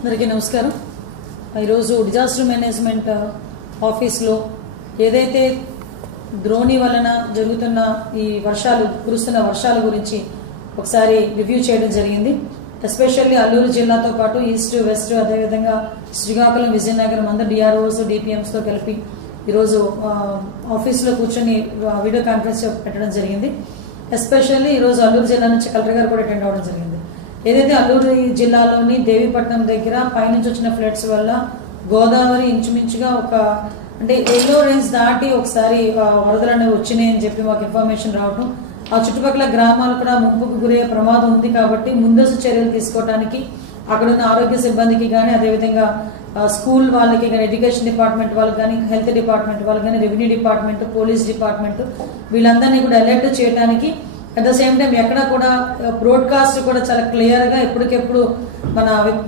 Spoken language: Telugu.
అందరికీ నమస్కారం. ఈరోజు డిజాస్టర్ మేనేజ్మెంట్ ఆఫీస్లో ఏదైతే ద్రోణి వలన జరుగుతున్న ఈ కురుస్తున్న వర్షాల గురించి ఒకసారి రివ్యూ చేయడం జరిగింది. ఎస్పెషల్లీ అల్లూరు జిల్లాతో పాటు ఈస్ట్ వెస్ట్ అదేవిధంగా శ్రీకాకుళం విజయనగరం అందరు డిఆర్ఓస్ డిపిఎంస్తో కలిపి ఈరోజు ఆఫీస్లో కూర్చొని వీడియో కాన్ఫరెన్స్ పెట్టడం జరిగింది. ఎస్పెషల్లీ ఈరోజు అల్లూరు జిల్లా నుంచి కలెక్టర్ గారు కూడా అటెండ్ అవ్వడం జరిగింది. ఏదైతే అల్లూరు జిల్లాలోని దేవీపట్నం దగ్గర పైనుంచి వచ్చిన ఫ్లడ్స్ వల్ల గోదావరి ఇంచుమించుగా అంటే ఎల్లో రేంజ్ దాటి ఒకసారి వరదలు అనేవి వచ్చినాయని చెప్పి మాకు ఇన్ఫర్మేషన్ రావడం, ఆ చుట్టుపక్కల గ్రామాలు కూడా ముంపుకు గురయ్యే ప్రమాదం ఉంది. కాబట్టి ముందస్తు చర్యలు తీసుకోవడానికి అక్కడున్న ఆరోగ్య సిబ్బందికి కానీ అదేవిధంగా స్కూల్ వాళ్ళకి కానీ ఎడ్యుకేషన్ డిపార్ట్మెంట్ వాళ్ళకి కానీ హెల్త్ డిపార్ట్మెంట్ వాళ్ళకి కానీ రెవెన్యూ డిపార్ట్మెంట్ పోలీస్ డిపార్ట్మెంట్ వీళ్ళందరినీ కూడా అలర్ట్ చేయడానికి అట్ ద సేమ్ టైం ఎక్కడ కూడా బ్రాడ్కాస్ట్ కూడా చాలా క్లియర్గా ఎప్పటికెప్పుడు మన